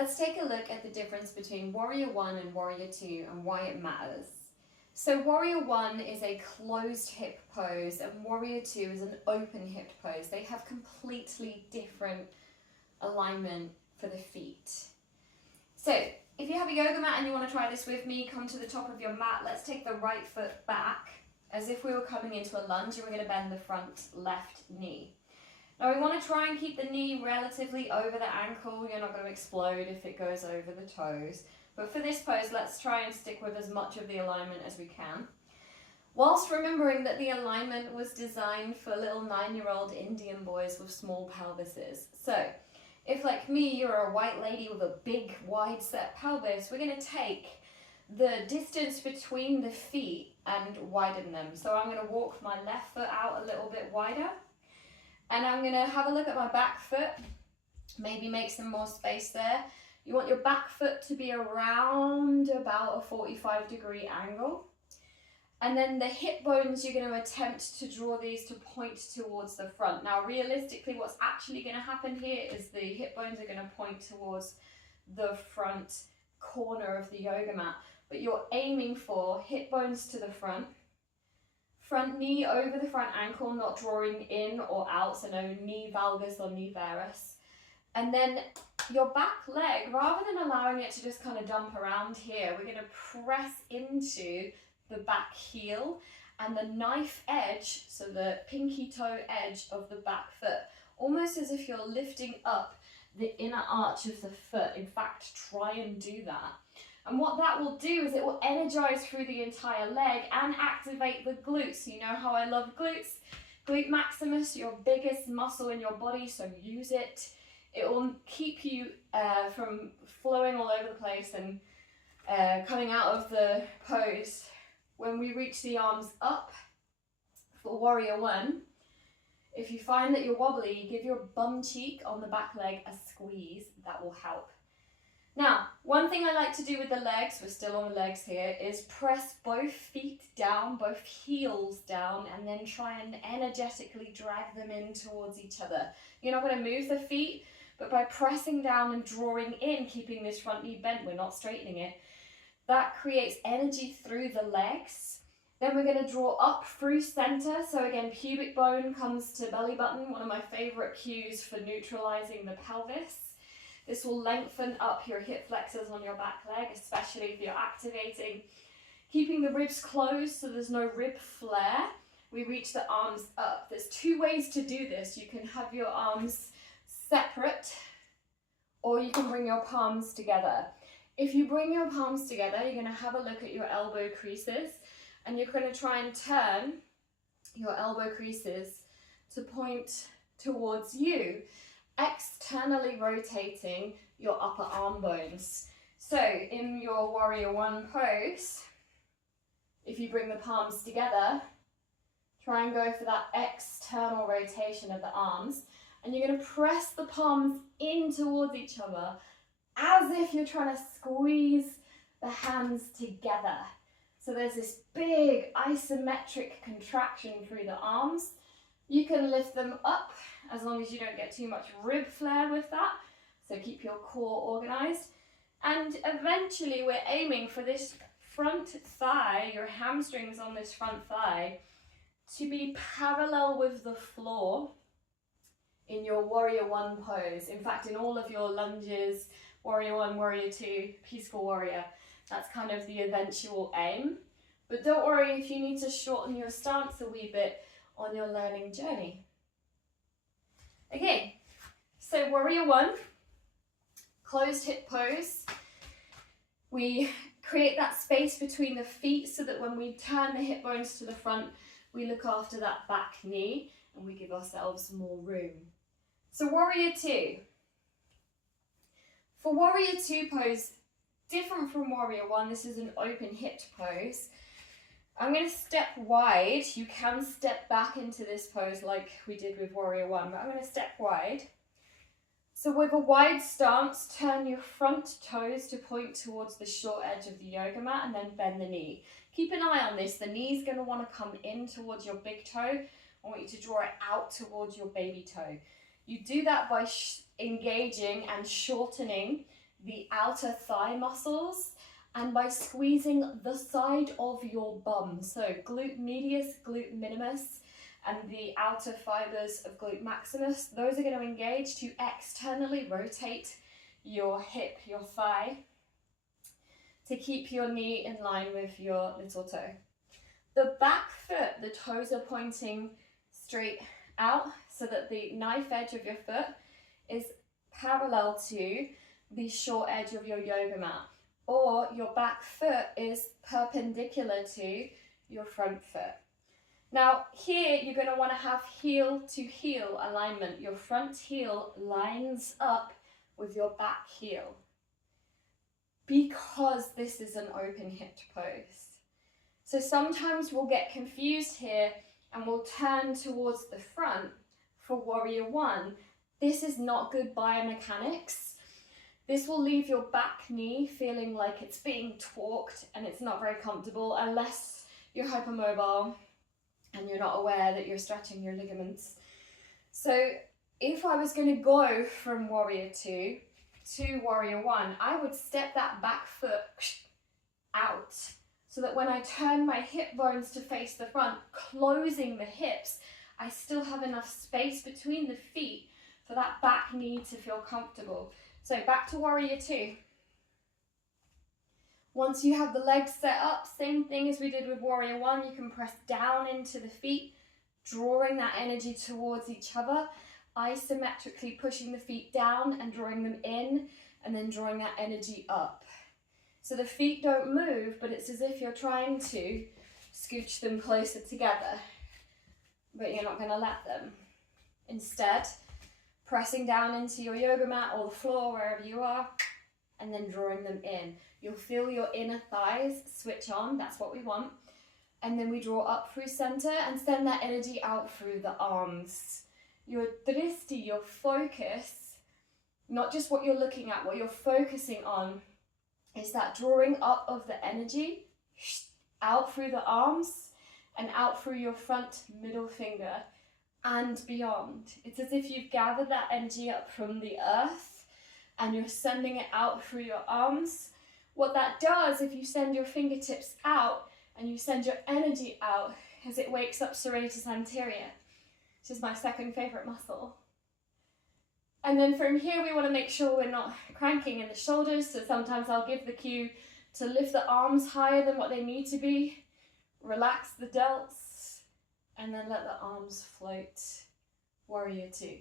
Let's take a look at the difference between Warrior 1 and Warrior 2 and why it matters. So Warrior 1 is a closed hip pose and Warrior 2 is an open hip pose. They have completely different alignment for the feet. So if you have a yoga mat and you want to try this with me, come to the top of your mat. Let's take the right foot back as if we were coming into a lunge, and we're going to bend the front left knee. Now we want to try and keep the knee relatively over the ankle. You're not going to explode if it goes over the toes. But for this pose, let's try and stick with as much of the alignment as we can. Whilst remembering that the alignment was designed for little 9-year-old Indian boys with small pelvises. So if, like me, you're a white lady with a big, wide set pelvis, we're going to take the distance between the feet and widen them. So I'm going to walk my left foot out a little bit wider. And I'm going to have a look at my back foot, maybe make some more space there. You want your back foot to be around about a 45-degree angle. And then the hip bones, you're going to attempt to draw these to point towards the front. Now, realistically, what's actually going to happen here is the hip bones are going to point towards the front corner of the yoga mat. But you're aiming for hip bones to the front knee over the front ankle, not drawing in or out, so no knee valgus or knee varus. And then your back leg, rather than allowing it to just kind of dump around here, we're going to press into the back heel and the knife edge, so the pinky toe edge of the back foot, almost as if you're lifting up the inner arch of the foot. In fact, try and do that. And what that will do is it will energize through the entire leg and activate the glutes. You know how I love glutes? Glute maximus, your biggest muscle in your body, so use it. It will keep you from flowing all over the place and coming out of the pose. When we reach the arms up for Warrior 1, if you find that you're wobbly, give your bum cheek on the back leg a squeeze. That will help. Now, one thing I like to do with the legs, we're still on the legs here, is press both feet down, both heels down, and then try and energetically drag them in towards each other. You're not going to move the feet, but by pressing down and drawing in, keeping this front knee bent, we're not straightening it, that creates energy through the legs. Then we're going to draw up through center. So again, pubic bone comes to belly button, one of my favorite cues for neutralizing the pelvis. This will lengthen up your hip flexors on your back leg, especially if you're activating. Keeping the ribs closed so there's no rib flare. We reach the arms up. There's two ways to do this. You can have your arms separate, or you can bring your palms together. If you bring your palms together, you're going to have a look at your elbow creases, and you're going to try and turn your elbow creases to point towards you, externally rotating your upper arm bones. So in your Warrior 1 pose, if you bring the palms together, try and go for that external rotation of the arms, and you're going to press the palms in towards each other as if you're trying to squeeze the hands together. So there's this big isometric contraction through the arms. You can lift them up as long as you don't get too much rib flare with that. So keep your core organized. And eventually we're aiming for this front thigh, your hamstrings on this front thigh, to be parallel with the floor in your Warrior 1 pose. In fact, in all of your lunges, Warrior 1, Warrior 2, Peaceful Warrior, that's kind of the eventual aim. But don't worry if you need to shorten your stance a wee bit on your learning journey. Okay, so Warrior 1, closed hip pose. We create that space between the feet so that when we turn the hip bones to the front, we look after that back knee and we give ourselves more room. So Warrior 2. For Warrior 2 pose, different from Warrior 1, this is an open hipped pose. I'm going to step wide. You can step back into this pose like we did with Warrior 1, but I'm going to step wide. So with a wide stance, turn your front toes to point towards the short edge of the yoga mat and then bend the knee. Keep an eye on this. The knee's going to want to come in towards your big toe. I want you to draw it out towards your baby toe. You do that by engaging and shortening the outer thigh muscles and by squeezing the side of your bum. So glute medius, glute minimus, and the outer fibers of glute maximus, those are going to engage to externally rotate your hip, your thigh, to keep your knee in line with your little toe. The back foot, the toes are pointing straight out so that the knife edge of your foot is parallel to the short edge of your yoga mat, or your back foot is perpendicular to your front foot. Now here you're going to want to have heel to heel alignment. Your front heel lines up with your back heel, because this is an open hipped pose. So sometimes we'll get confused here and we'll turn towards the front for warrior one. This is not good biomechanics. This will leave your back knee feeling like it's being torqued and it's not very comfortable unless you're hypermobile and you're not aware that you're stretching your ligaments. So if I was going to go from warrior two to warrior one, I would step that back foot out so that when I turn my hip bones to face the front, closing the hips, I still have enough space between the feet for that back knee to feel comfortable. So back to warrior two. Once you have the legs set up, same thing as we did with warrior one, you can press down into the feet, drawing that energy towards each other, isometrically pushing the feet down and drawing them in, and then drawing that energy up. So the feet don't move, but it's as if you're trying to scooch them closer together, but you're not going to let them. Instead, pressing down into your yoga mat or the floor, wherever you are, and then drawing them in. You'll feel your inner thighs switch on, that's what we want. And then we draw up through center and send that energy out through the arms. Your drishti, your focus, not just what you're looking at, what you're focusing on, is that drawing up of the energy out through the arms and out through your front middle finger and beyond. It's as if you've gathered that energy up from the earth and you're sending it out through your arms. What that does, if you send your fingertips out and you send your energy out, is it wakes up serratus anterior, which is my second favorite muscle. And then from here, we want to make sure we're not cranking in the shoulders. So sometimes I'll give the cue to lift the arms higher than what they need to be, relax the delts, and then let the arms float. Warrior two.